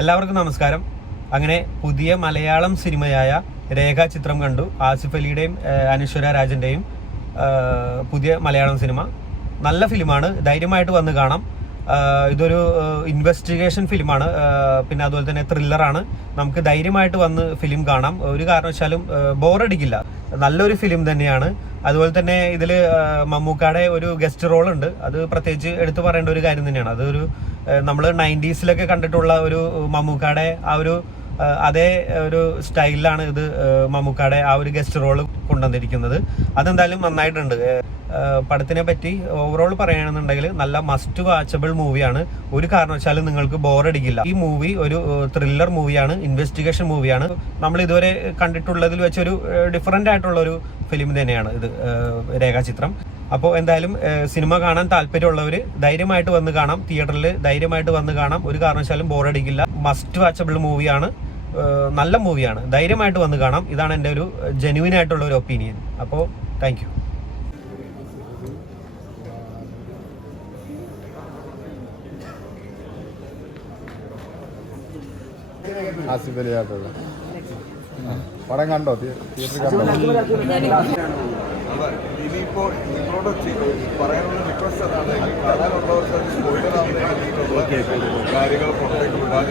എല്ലാവർക്കും നമസ്കാരം. അങ്ങനെ പുതിയ മലയാളം സിനിമയായ രേഖാചിത്രം കണ്ടു. ആസിഫ് അലിയുടെയും അനശ്വര രാജന്റെയും പുതിയ മലയാളം സിനിമ. നല്ല ഫിലിമാണ്, ധൈര്യമായിട്ട് വന്ന് കാണാം. ഇതൊരു ഇൻവെസ്റ്റിഗേഷൻ ഫിലിമാണ്, പിന്നെ അതുപോലെ തന്നെ ത്രില്ലറാണ്. നമുക്ക് ധൈര്യമായിട്ട് വന്ന് ഫിലിം കാണാം. ഒരു കാരണവശാലും ബോറടിക്കില്ല. നല്ലൊരു ഫിലിം തന്നെയാണ്. അതുപോലെ തന്നെ ഇതിൽ മമ്മൂക്കാടെ ഒരു ഗസ്റ്റ് റോൾ ഉണ്ട്. അത് പ്രത്യേകിച്ച് എടുത്തു പറയേണ്ട ഒരു കാര്യം തന്നെയാണ്. അതൊരു നമ്മൾ 90s കണ്ടിട്ടുള്ള ഒരു മമ്മൂക്കാടെ ആ ഒരു അതേ ഒരു സ്റ്റൈലിലാണ് ഇത് മമ്മൂക്കാടെ ആ ഒരു ഗസ്റ്റ് റോള് കൊണ്ടുവന്നിരിക്കുന്നത്. അതെന്തായാലും നന്നായിട്ടുണ്ട്. പടത്തിനെ പറ്റി ഓവറോൾ പറയുകയാണെന്നുണ്ടെങ്കിൽ നല്ല മസ്റ്റ് വാച്ചബിൾ മൂവിയാണ്. ഒരു കാരണവശാലും നിങ്ങൾക്ക് ബോറടിക്കില്ല. ഈ മൂവി ഒരു ത്രില്ലർ മൂവിയാണ്, ഇൻവെസ്റ്റിഗേഷൻ മൂവിയാണ്. നമ്മൾ ഇതുവരെ കണ്ടിട്ടുള്ളതിൽ വെച്ചൊരു ഡിഫറൻ്റ് ആയിട്ടുള്ള ഒരു ഫിലിം തന്നെയാണ് ഇത് രേഖാചിത്രം. അപ്പോൾ എന്തായാലും സിനിമ കാണാൻ താല്പര്യമുള്ളവർ ധൈര്യമായിട്ട് വന്ന് കാണാം. തിയേറ്ററിൽ ധൈര്യമായിട്ട് വന്ന് കാണാം. ഒരു കാരണവശാലും ബോറടിക്കില്ല. മസ്റ്റ് വാച്ചബിൾ മൂവിയാണ്, നല്ല മൂവിയാണ്. ധൈര്യമായിട്ട് വന്ന് കാണാം. ഇതാണ് എൻ്റെ ഒരു ജെന്യുവിൻ ആയിട്ടുള്ള ഒരു ഒപ്പീനിയൻ. അപ്പോൾ താങ്ക് യു. ആസിഫ് അലി ആയിട്ടുള്ള പടം കണ്ടോ? ഇനിയിപ്പോൾ നിങ്ങളോട് പറയാനുള്ള റിക്വസ്റ്റ് അതാണ്, കാണാനുള്ളവർക്ക് കാര്യങ്ങൾ പുറത്തേക്ക് വിടാൻ